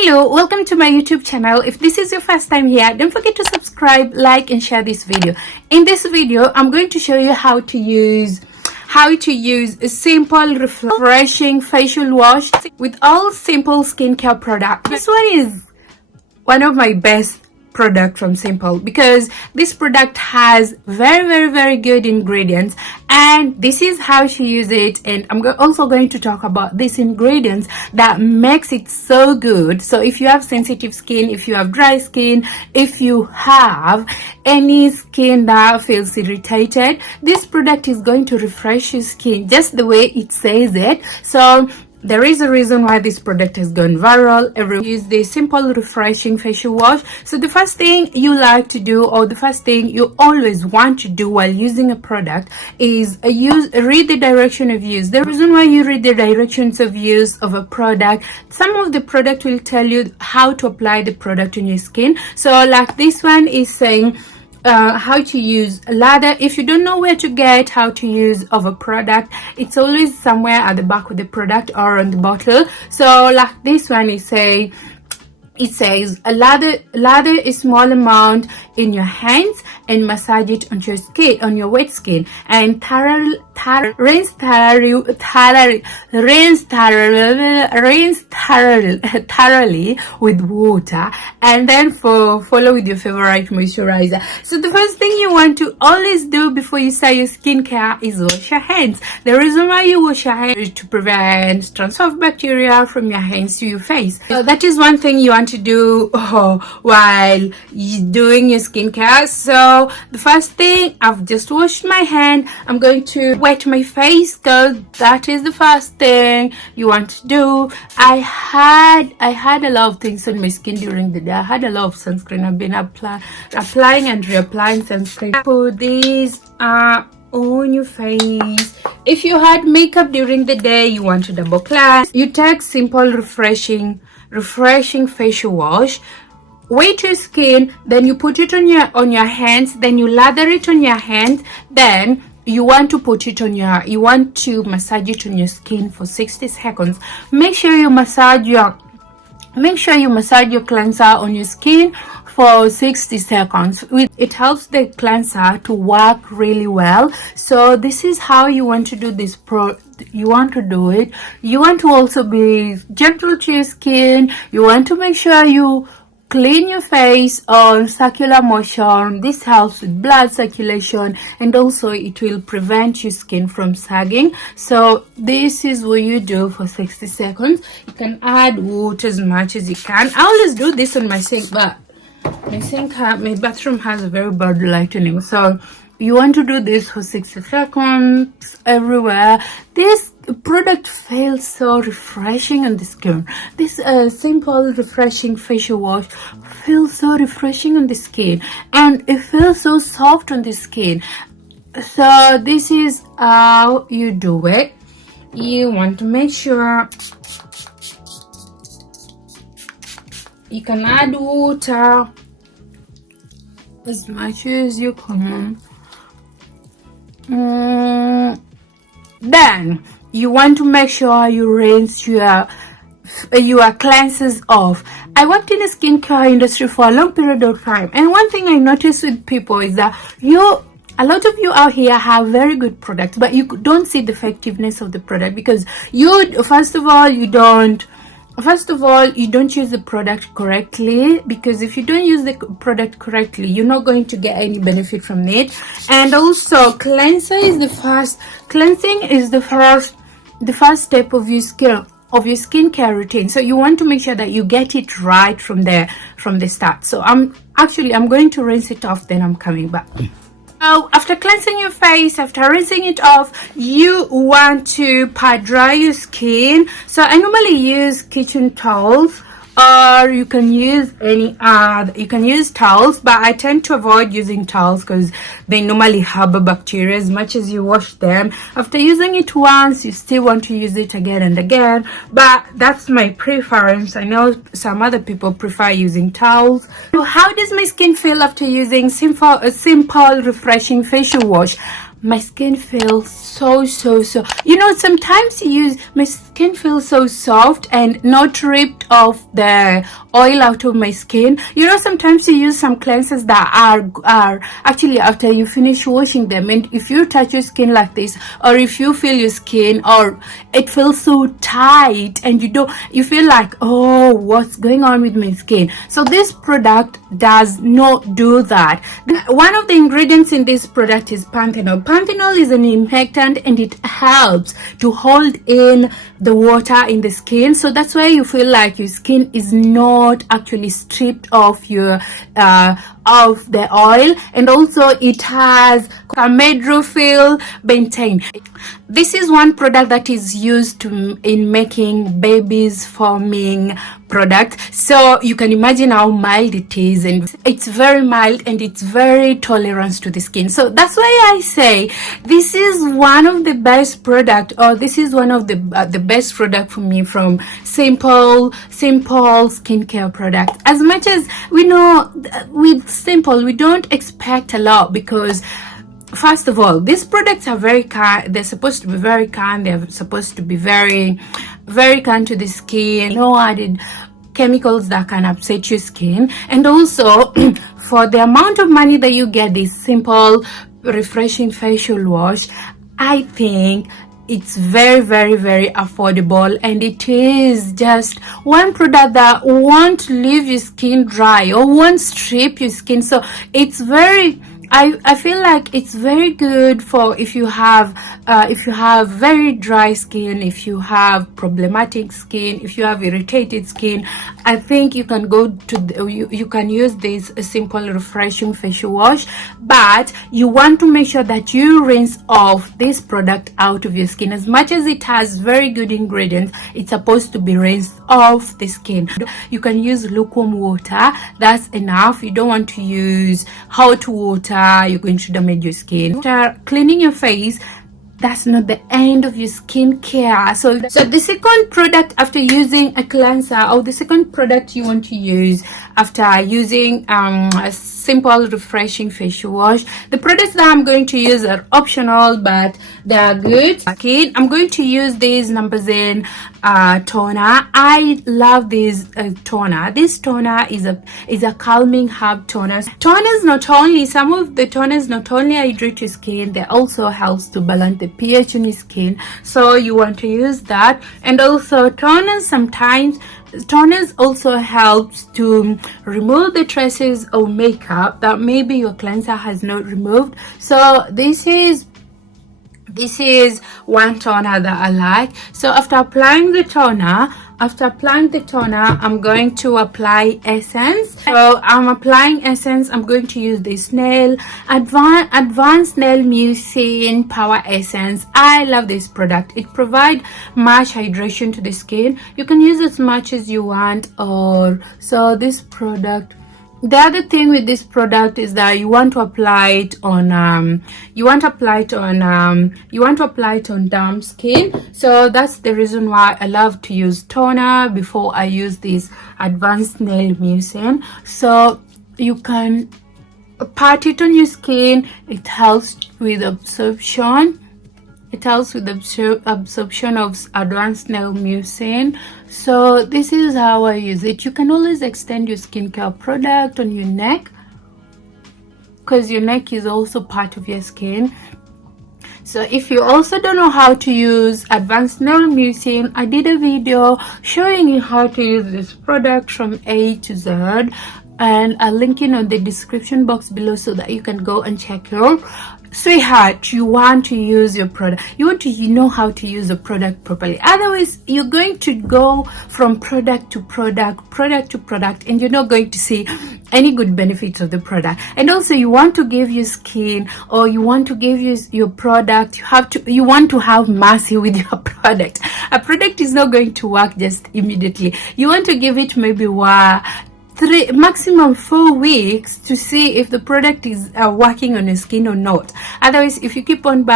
Hello, welcome to my YouTube channel. If this is your first time here, don't forget to subscribe, like and share this video. In this video, I'm going to show you how to use a simple refreshing facial wash with all simple skincare products. This one is one of my best product from Simple because this product has very good ingredients, and this is how she uses it. And I'm also going to talk about these ingredients that makes it so good. So if you have sensitive skin, if you have dry skin, if you have any skin that feels irritated, this product is going to refresh your skin just the way it says it. So there is a reason why this product has gone viral. Everyone use the simple refreshing facial wash. So the first thing you like to do, or the first thing you always want to do while using a product, is read the direction of use. The reason why you read the directions of use of a product, some of the product will tell you how to apply the product on your skin. So like this one is saying how to use a ladder. If you don't know where to get how to use of a product, it's always somewhere at the back of the product or on the bottle. So like this one is saying, it says a lather a small amount in your hands and massage it on your skin, on your wet skin, and rinse thoroughly with water, and then follow with your favorite moisturizer. So the first thing you want to always do before you start your skincare is wash your hands. The reason why you wash your hands is to prevent transfer of bacteria from your hands to your face. So that is one thing you want to do while doing your skincare. So the first thing, I've just washed my hand. I'm going to wet my face because that is the first thing you want to do. I had a lot of things on my skin during the day. I had a lot of sunscreen. I've been applying and reapplying sunscreen. Put these on your face. If you had makeup during the day, you want to double cleanse, you take simple refreshing facial wash, wet your skin, then you put it on your hands, then you lather it on your hands, then you want to massage it on your skin for 60 seconds. Make sure you massage your cleanser on your skin for 60 seconds. It helps the cleanser to work really well. So this is how you want to do this you want to do it. You want to also be gentle to your skin. You want to make sure you clean your face on circular motion. This helps with blood circulation, and also it will prevent your skin from sagging. So this is what you do for 60 seconds. You can add water as much as you can. I always do this on my sink, but my bathroom has a very bad lighting, so you want to do this for 60 seconds everywhere. This product feels so refreshing on the skin. This simple refreshing facial wash feels so refreshing on the skin, and it feels so soft on the skin. So this is how you do it. You want to make sure you can add water as much as you can. Then you want to make sure you rinse your cleansers off. I worked in the skincare industry for a long period of time, and one thing I noticed with people is that a lot of you out here have very good products, but you don't see the effectiveness of the product because first of all you don't use the product correctly, because if you don't use the product correctly, you're not going to get any benefit from it. And also cleansing is the first step of your skincare routine. So you want to make sure that you get it right from the start. So I'm going to rinse it off, then I'm coming back. So after cleansing your face, after rinsing it off, you want to pat dry your skin. So I normally use kitchen towels, or you can use towels, but I tend to avoid using towels because they normally harbor bacteria. As much as you wash them, after using it once, you still want to use it again and again, but that's my preference. I know some other people prefer using towels. So how does my skin feel after using a simple refreshing facial wash? my skin feels so you know, sometimes my skin feels so soft and not ripped off the oil out of my skin. You know, sometimes you use some cleansers that are actually, after you finish washing them, and if you touch your skin like this, or if you feel your skin, or it feels so tight and you feel like, oh, what's going on with my skin? So this product does not do that. One of the ingredients in this product is panthenol. Panthenol is an humectant, and it helps to hold in the water in the skin, so that's why you feel like your skin is not actually stripped of your of the oil. And also it has amidrophil bentane. This is one product that is used in making babies forming product, so you can imagine how mild it is, and it's very mild and it's very tolerant to the skin. So that's why I say this is one of the best product, or this is one of the best product for me from simple skincare product. As much as we know, with simple we don't expect a lot, because first of all, these products are very kind. They're supposed to be very kind. They're supposed to be very kind to the skin. No added chemicals that can upset your skin. And also, for the amount of money that you get this simple, refreshing facial wash, I think it's very affordable, and it is just one product that won't leave your skin dry or won't strip your skin. So it's very, I feel like it's very good for if you have very dry skin, if you have problematic skin, if you have irritated skin. I think you can go to you can use this simple refreshing facial wash, but you want to make sure that you rinse off this product out of your skin. As much as it has very good ingredients, it's supposed to be rinsed off the skin. You can use lukewarm water, that's enough. You don't want to use hot water, you're going to damage your skin. After cleaning your face, that's not the end of your skin care. So the second product after using a cleanser, or the second product you want to use after using a simple refreshing facial wash, the products that I'm going to use are optional, but they are good. Okay, I'm going to use this Numbuzin toner. I love this toner. This toner is a calming herb toner. Some of the toners not only hydrate your skin, they also helps to balance the pH in your skin, so you want to use that. And also toners also helps to remove the traces of makeup that maybe your cleanser has not removed. So this is one toner that I like. So after applying the toner, I'm going to apply essence. So I'm applying essence. I'm going to use this advanced nail mucin power essence. I love this product. It provides much hydration to the skin. You can use as much as you want. Or so this product, the other thing with this product is that you want to apply it on damp skin. So that's the reason why I love to use toner before I use this advanced nail mucin. So you can pat it on your skin. It helps with absorption. It helps with absorption of advanced nail mucin. So this is how I use it. You can always extend your skincare product on your neck, because your neck is also part of your skin. So if you also don't know how to use advanced nail mucin, I did a video showing you how to use this product from A to Z, and I'll link it on the description box below so that you can go and check it out. Sweetheart, you want to use your product, you know how to use the product properly. Otherwise, you're going to go from product to product, and you're not going to see any good benefits of the product. And also, you want to give your skin, or you want to give your product, you want to have mercy with your product. A product is not going to work just immediately. You want to give it maybe maximum 4 weeks to see if the product is working on your skin or not. Otherwise, if you keep on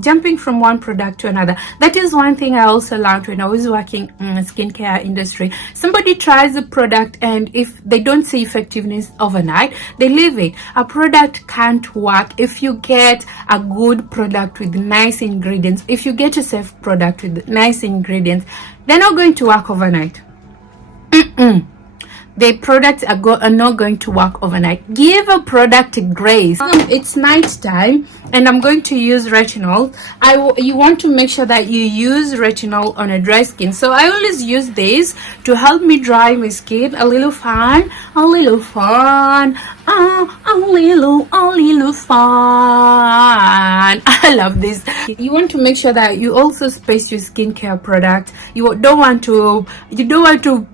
jumping from one product to another, that is one thing I also learned when I was working in the skincare industry. Somebody tries a product, and if they don't see effectiveness overnight, they leave it. A product can't work if you get a good product with nice ingredients. If you get a safe product with nice ingredients, they're not going to work overnight. The products are not going to work overnight. Give a product a grace. It's night time and I'm going to use retinol. You want to make sure that you use retinol on a dry skin. So I always use this to help me dry my skin. A little fun. A little fun. I love this. You want to make sure that you also space your skincare product. You don't want to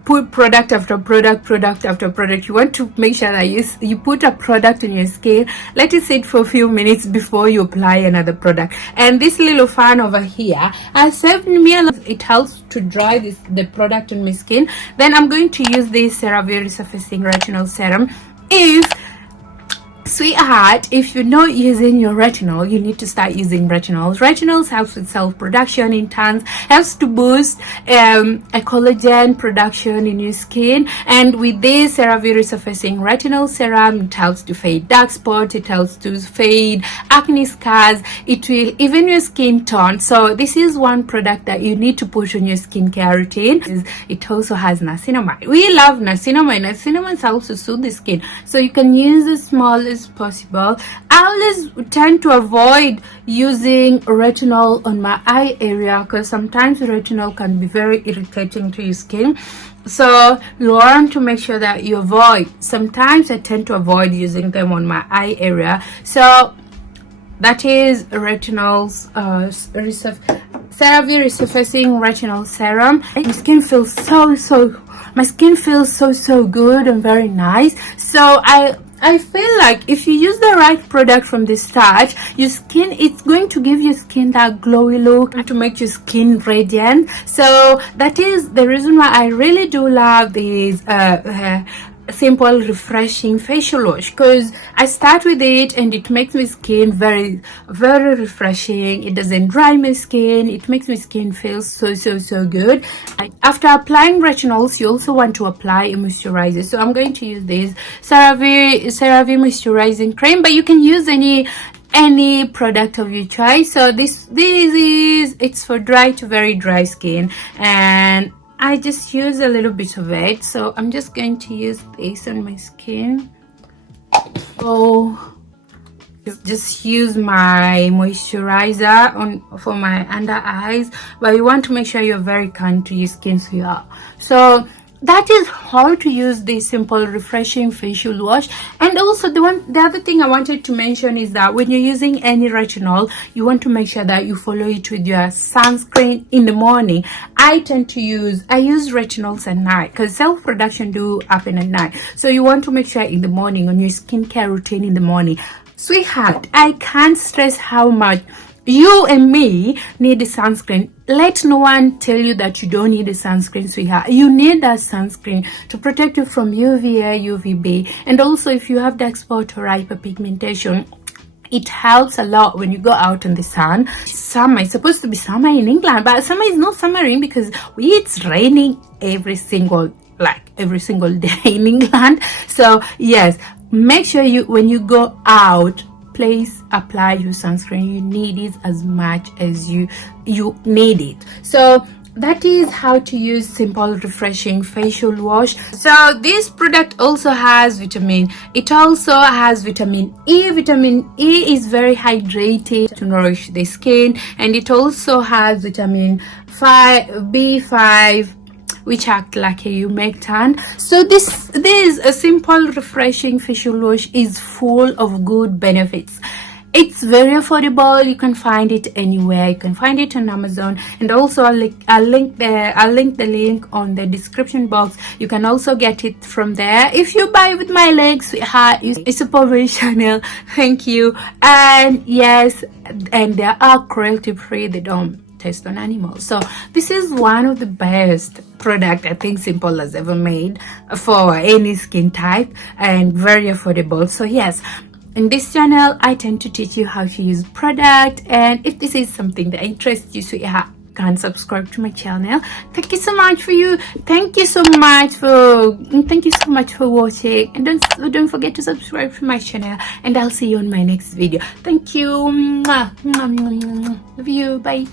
put product after product after product. You want to make sure that you put a product in your skin, let it sit for a few minutes before you apply another product. And this little fan over here has saved me a lot. It helps to dry the product on my skin. Then I'm going to use this CeraVe Resurfacing Retinol Serum. Sweetheart, if you're not using your retinol, you need to start using retinols. Retinols helps with self-production in tans, helps to boost a collagen production in your skin. And with this CeraVe Resurfacing Retinol Serum, it helps to fade dark spots, it helps to fade acne scars, it will even your skin tone. So this is one product that you need to put on your skincare routine. It also has niacinamide. We love niacinamide. Niacinamide helps to soothe the skin, so you can use as small as possible. I always tend to avoid using retinol on my eye area because sometimes retinol can be very irritating to your skin. So you want to make sure that you avoid. Sometimes I tend to avoid using them on my eye area. So that is retinol's CeraVe Resurfacing Retinol Serum. My skin feels so good and very nice. So I feel like if you use the right product from the start, your skin, it's going to give your skin that glowy look and to make your skin radiant. So that is the reason why I really do love these simple refreshing facial wash, because I start with it and it makes my skin very refreshing. It doesn't dry my skin. It makes my skin feel so good. After applying retinols, you also want to apply a moisturizer. So I'm going to use this CeraVe moisturizing cream, but you can use any product of your choice. So it's for dry to very dry skin, and I just use a little bit of it. So I'm just going to use this on my skin. So just use my moisturizer for my under eyes, but you want to make sure you're very kind to your skin. So that is how to use this simple refreshing facial wash. And also the other thing I wanted to mention is that when you're using any retinol, you want to make sure that you follow it with your sunscreen in the morning. I use retinols at night because self-production do happen at night. So you want to make sure in the morning, on your skincare routine in the morning. Sweetheart, I can't stress how much you and me need a sunscreen. Let no one tell you that you don't need a sunscreen, sweetheart. You need that sunscreen to protect you from UVA, UVB, and also if you have dark spot or hyperpigmentation, it helps a lot when you go out in the sun. Summer, it's supposed to be summer in England, but summer is not summering because it's raining every single day in England. So yes, make sure when you go out, please apply your sunscreen. You need it as much as you need it. So that is how to use simple refreshing facial wash. So this product also has vitamin. It also has vitamin E. Vitamin E is very hydrated to nourish the skin, and it also has vitamin B5, which act like a humectant. So this a simple refreshing facial wash is full of good benefits. It's very affordable. You can find it anywhere. You can find it on Amazon, and also I'll link the link on the description box. You can also get it from there. If you buy with my link, sweetheart, you support my channel. Thank you. And yes, and they are cruelty free. They don't test on animals. So this is one of the best product I think Simple has ever made for any skin type, and very affordable. So yes, in this channel I tend to teach you how to use product, and if this is something that interests you, so you can subscribe to my channel. Thank you so much thank you so much for watching, and don't forget to subscribe to my channel, and I'll see you on my next video. Thank you. Love you. Bye.